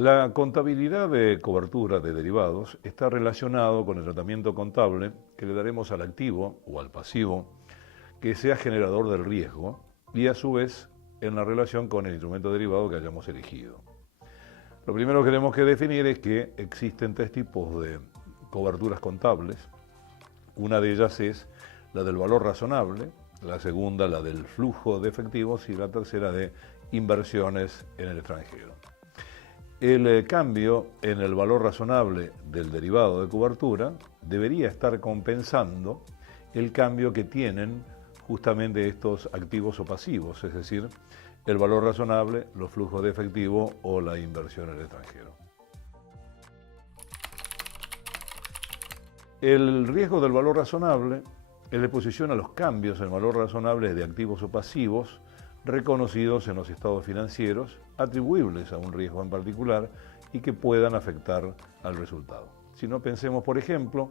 La contabilidad de cobertura de derivados está relacionado con el tratamiento contable que le daremos al activo o al pasivo que sea generador del riesgo y a su vez en la relación con el instrumento derivado que hayamos elegido. Lo primero que tenemos que definir es que existen tres tipos de coberturas contables. Una de ellas es la del valor razonable, la segunda la del flujo de efectivos y la tercera de inversiones en el extranjero. El cambio en el valor razonable del derivado de cobertura debería estar compensando el cambio que tienen justamente estos activos o pasivos, es decir, el valor razonable, los flujos de efectivo o la inversión en el extranjero. El riesgo del valor razonable es la exposición a los cambios en valor razonable de activos o pasivos reconocidos en los estados financieros, atribuibles a un riesgo en particular y que puedan afectar al resultado. Si no, pensemos, por ejemplo,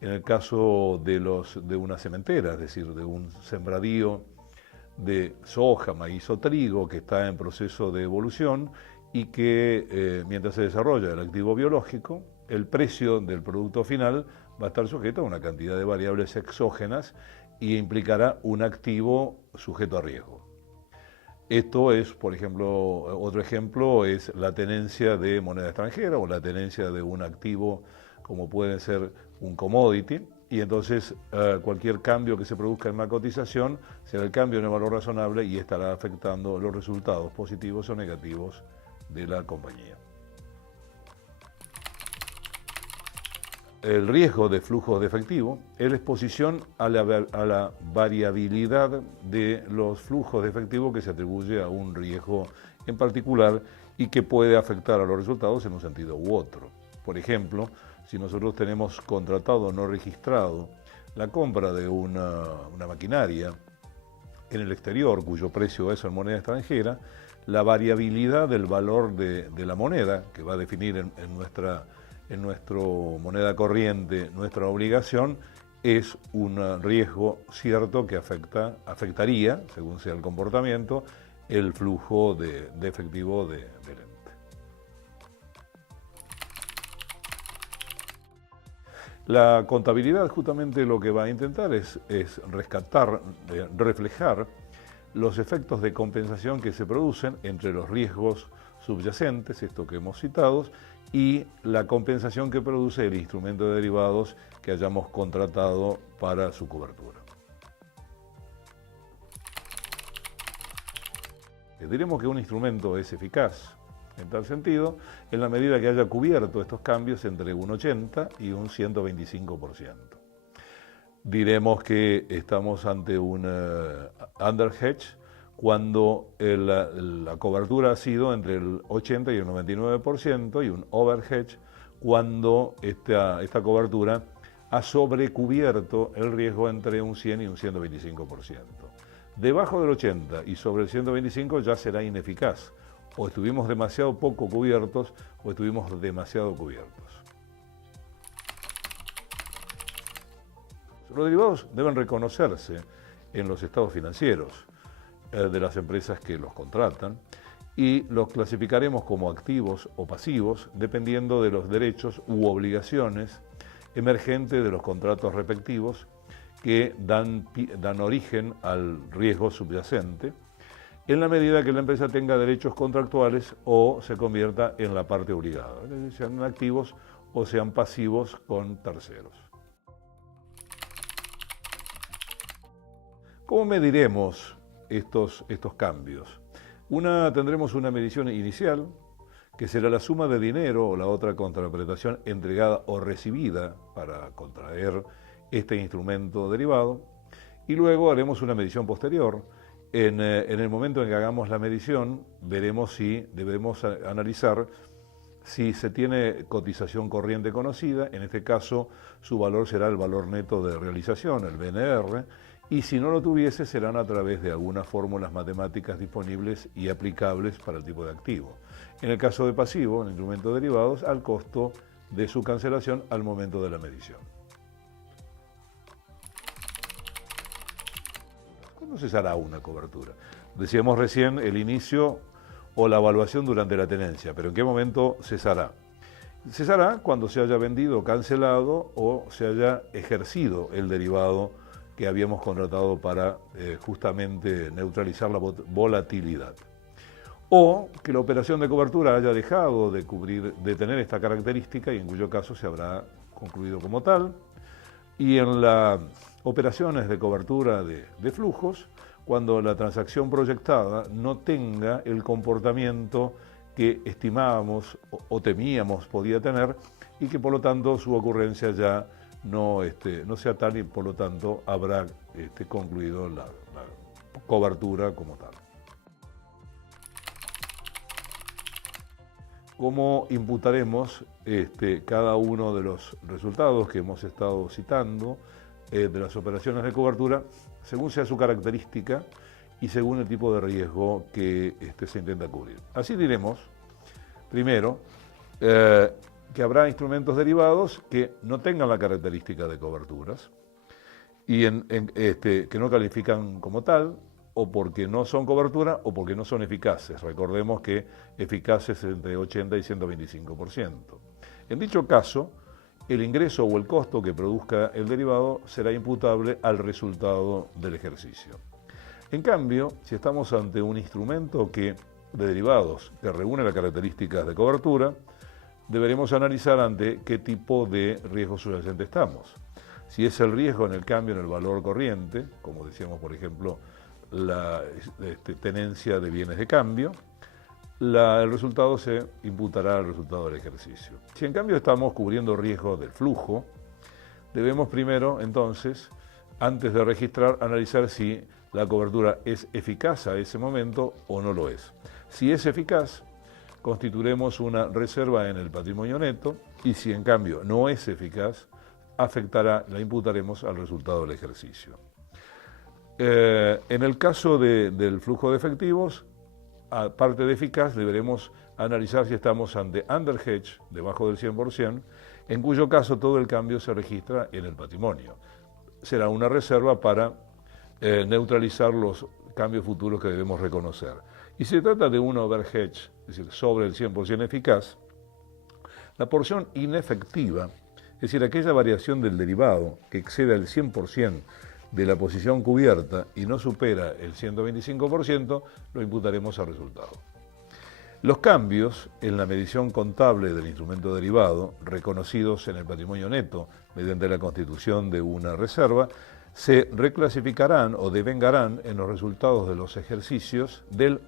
en el caso de una cementera, es decir, de un sembradío de soja, maíz o trigo que está en proceso de evolución y que mientras se desarrolla el activo biológico, el precio del producto final va a estar sujeto a una cantidad de variables exógenas y implicará un activo sujeto a riesgo. Esto es, por ejemplo, otro ejemplo es la tenencia de moneda extranjera o la tenencia de un activo como puede ser un commodity, y entonces cualquier cambio que se produzca en una cotización será el cambio en el valor razonable y estará afectando los resultados positivos o negativos de la compañía. El riesgo de flujos de efectivo es la exposición a la variabilidad de los flujos de efectivo que se atribuye a un riesgo en particular y que puede afectar a los resultados en un sentido u otro. Por ejemplo, si nosotros tenemos contratado o no registrado la compra de una maquinaria en el exterior cuyo precio es en moneda extranjera, la variabilidad del valor de la moneda, que va a definir en nuestra moneda corriente nuestra obligación, es un riesgo cierto que afectaría, según sea el comportamiento, el flujo de efectivo del ente. La contabilidad justamente lo que va a intentar es rescatar, reflejar los efectos de compensación que se producen entre los riesgos subyacentes, esto que hemos citado, y la compensación que produce el instrumento de derivados que hayamos contratado para su cobertura. Diremos que un instrumento es eficaz en tal sentido en la medida que haya cubierto estos cambios entre un 80 y un 125%. Diremos que estamos ante un underhedge cuando la cobertura ha sido entre el 80 y el 99% y un overhedge cuando esta cobertura ha sobrecubierto el riesgo entre un 100 y un 125%. Debajo del 80 y sobre el 125 ya será ineficaz. O estuvimos demasiado poco cubiertos o estuvimos demasiado cubiertos. Los derivados deben reconocerse en los estados financieros de las empresas que los contratan y los clasificaremos como activos o pasivos dependiendo de los derechos u obligaciones emergentes de los contratos respectivos que dan origen al riesgo subyacente, en la medida que la empresa tenga derechos contractuales o se convierta en la parte obligada, es decir, sean activos o sean pasivos con terceros. ¿Cómo mediremos estos cambios? Tendremos una medición inicial, que será la suma de dinero o la otra contraprestación entregada o recibida para contraer este instrumento derivado, y luego haremos una medición posterior. En el momento en que hagamos la medición, veremos si debemos analizar si se tiene cotización corriente conocida, en este caso su valor será el valor neto de realización, el BNR, y si no lo tuviese serán a través de algunas fórmulas matemáticas disponibles y aplicables para el tipo de activo. En el caso de pasivo, en instrumentos derivados, al costo de su cancelación al momento de la medición. ¿Cómo se hará una cobertura? Decíamos recién, el inicio o la evaluación durante la tenencia. ¿Pero en qué momento cesará? Cesará cuando se haya vendido, cancelado o se haya ejercido el derivado que habíamos contratado para justamente neutralizar la volatilidad. O que la operación de cobertura haya dejado de tener esta característica y en cuyo caso se habrá concluido como tal. Y en las operaciones de cobertura de flujos, cuando la transacción proyectada no tenga el comportamiento que estimábamos o temíamos podía tener y que por lo tanto su ocurrencia ya no sea tal y por lo tanto habrá concluido la cobertura como tal. ¿Cómo imputaremos cada uno de los resultados que hemos estado citando de las operaciones de cobertura según sea su característica y según el tipo de riesgo que se intenta cubrir? Así diremos, primero, que habrá instrumentos derivados que no tengan la característica de coberturas y que no califican como tal, o porque no son cobertura o porque no son eficaces. Recordemos que eficaces entre 80 y 125%. En dicho caso, el ingreso o el costo que produzca el derivado será imputable al resultado del ejercicio. En cambio, si estamos ante un instrumento de derivados que reúne las características de cobertura, deberemos analizar ante qué tipo de riesgo subyacente estamos. Si es el riesgo en el cambio en el valor corriente, como decíamos por ejemplo, la tenencia de bienes de cambio, el resultado se imputará al resultado del ejercicio. Si en cambio estamos cubriendo riesgo del flujo, debemos primero, entonces, antes de registrar, analizar si la cobertura es eficaz a ese momento o no lo es. Si es eficaz, constituiremos una reserva en el patrimonio neto y si en cambio no es eficaz, la imputaremos al resultado del ejercicio. En el caso del flujo de efectivos, aparte de eficaz, deberemos analizar si estamos ante underhedge, debajo del 100%, en cuyo caso todo el cambio se registra en el patrimonio. Será una reserva para neutralizar los cambios futuros que debemos reconocer. Y si se trata de un overhedge, es decir, sobre el 100% eficaz, la porción inefectiva, es decir, aquella variación del derivado que exceda el 100% de la posición cubierta y no supera el 125%, lo imputaremos al resultado. Los cambios en la medición contable del instrumento derivado, reconocidos en el patrimonio neto mediante la constitución de una reserva, se reclasificarán o devengarán en los resultados de los ejercicios en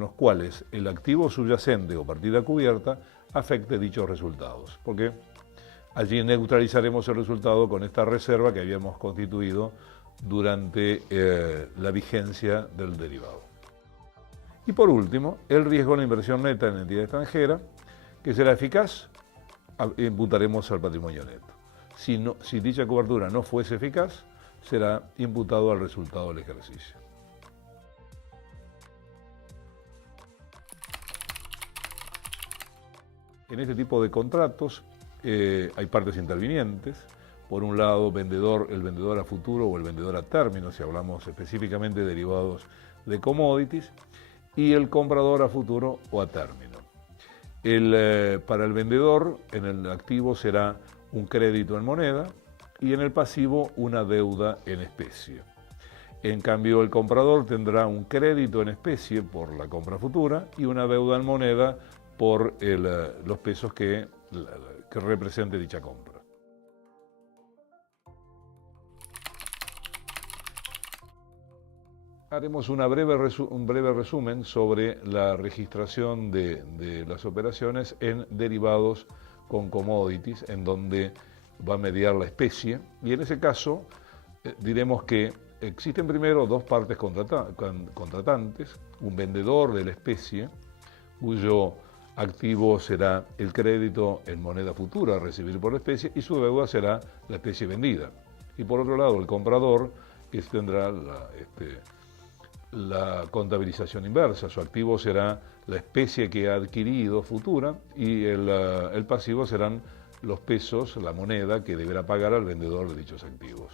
los cuales el activo subyacente o partida cubierta afecte dichos resultados, porque allí neutralizaremos el resultado con esta reserva que habíamos constituido durante la vigencia del derivado. Y por último, el riesgo de la inversión neta en entidad extranjera, que será eficaz, imputaremos al patrimonio neto. Si dicha cobertura no fuese eficaz, será imputado al resultado del ejercicio. En este tipo de contratos hay partes intervinientes. Por un lado, el vendedor a futuro o el vendedor a término, si hablamos específicamente de derivados de commodities, y el comprador a futuro o a término. Para el vendedor, en el activo será un crédito en moneda y en el pasivo una deuda en especie. En cambio, el comprador tendrá un crédito en especie por la compra futura y una deuda en moneda por los pesos que represente dicha compra. Haremos un breve resumen sobre la registración de las operaciones en derivados con commodities, en donde va a mediar la especie, y en ese caso diremos que existen primero dos partes contratantes, un vendedor de la especie, cuyo activo será el crédito en moneda futura a recibir por la especie y su deuda será la especie vendida. Y por otro lado, el comprador, que tendrá la contabilización inversa, su activo será la especie que ha adquirido futura y el pasivo serán los pesos, la moneda que deberá pagar al vendedor de dichos activos.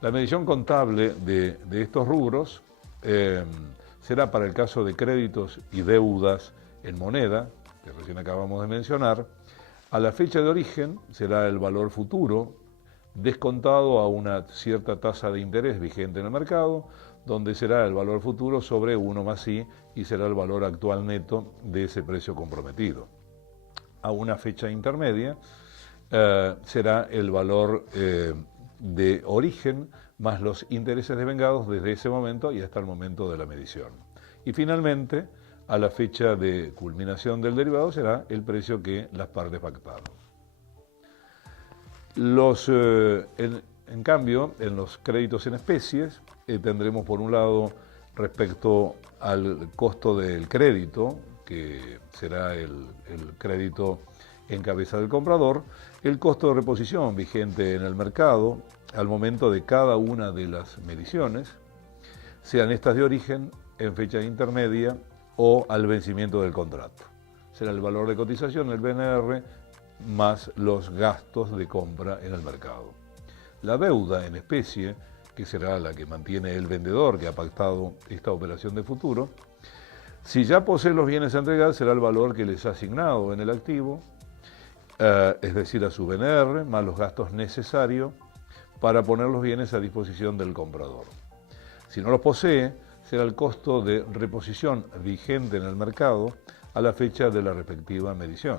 La medición contable de estos rubros será para el caso de créditos y deudas en moneda, que recién acabamos de mencionar. A la fecha de origen será el valor futuro descontado a una cierta tasa de interés vigente en el mercado, donde será el valor futuro sobre 1 más I y será el valor actual neto de ese precio comprometido. A una fecha intermedia será el valor de origen más los intereses devengados desde ese momento y hasta el momento de la medición. Y finalmente, a la fecha de culminación del derivado será el precio que las partes pactaron. En cambio, en los créditos en especies, tendremos por un lado respecto al costo del crédito, que será el crédito en cabeza del comprador, el costo de reposición vigente en el mercado al momento de cada una de las mediciones, sean estas de origen, en fecha intermedia o al vencimiento del contrato. Será el valor de cotización, el BNR, más los gastos de compra en el mercado. La deuda en especie, que será la que mantiene el vendedor que ha pactado esta operación de futuro, si ya posee los bienes a entregar, será el valor que les ha asignado en el activo, es decir, a su BNR, más los gastos necesarios para poner los bienes a disposición del comprador. Si no los posee, será el costo de reposición vigente en el mercado a la fecha de la respectiva medición,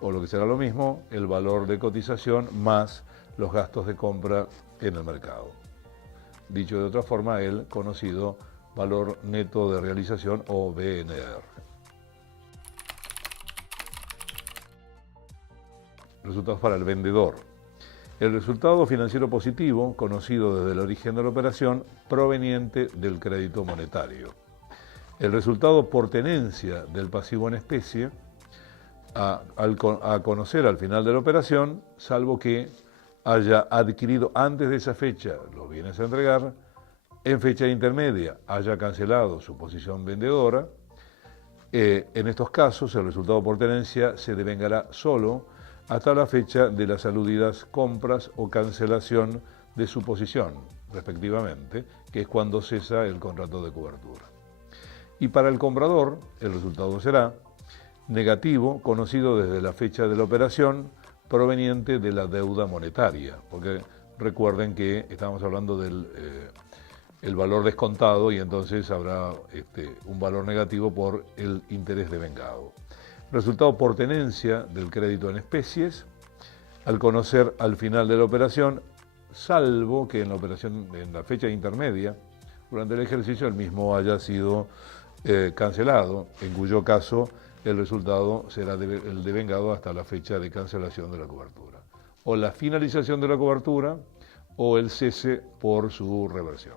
o lo que será lo mismo, el valor de cotización más los gastos de compra en el mercado. Dicho de otra forma, el conocido valor neto de realización o BNR. Resultados para el vendedor. El resultado financiero positivo, conocido desde el origen de la operación, proveniente del crédito monetario. El resultado por tenencia del pasivo en especie, a conocer al final de la operación, salvo que haya adquirido antes de esa fecha los bienes a entregar, en fecha intermedia haya cancelado su posición vendedora. En estos casos, el resultado por tenencia se devengará solo hasta la fecha de las aludidas compras o cancelación de su posición, respectivamente, que es cuando cesa el contrato de cobertura. Y para el comprador, el resultado será negativo, conocido desde la fecha de la operación, proveniente de la deuda monetaria, porque recuerden que estamos hablando del el valor descontado y entonces habrá un valor negativo por el interés devengado. Resultado por tenencia del crédito en especies, al conocer al final de la operación, salvo que en la operación, en la fecha intermedia, durante el ejercicio el mismo haya sido cancelado, en cuyo caso el resultado será el devengado hasta la fecha de cancelación de la cobertura, o la finalización de la cobertura, o el cese por su reversión.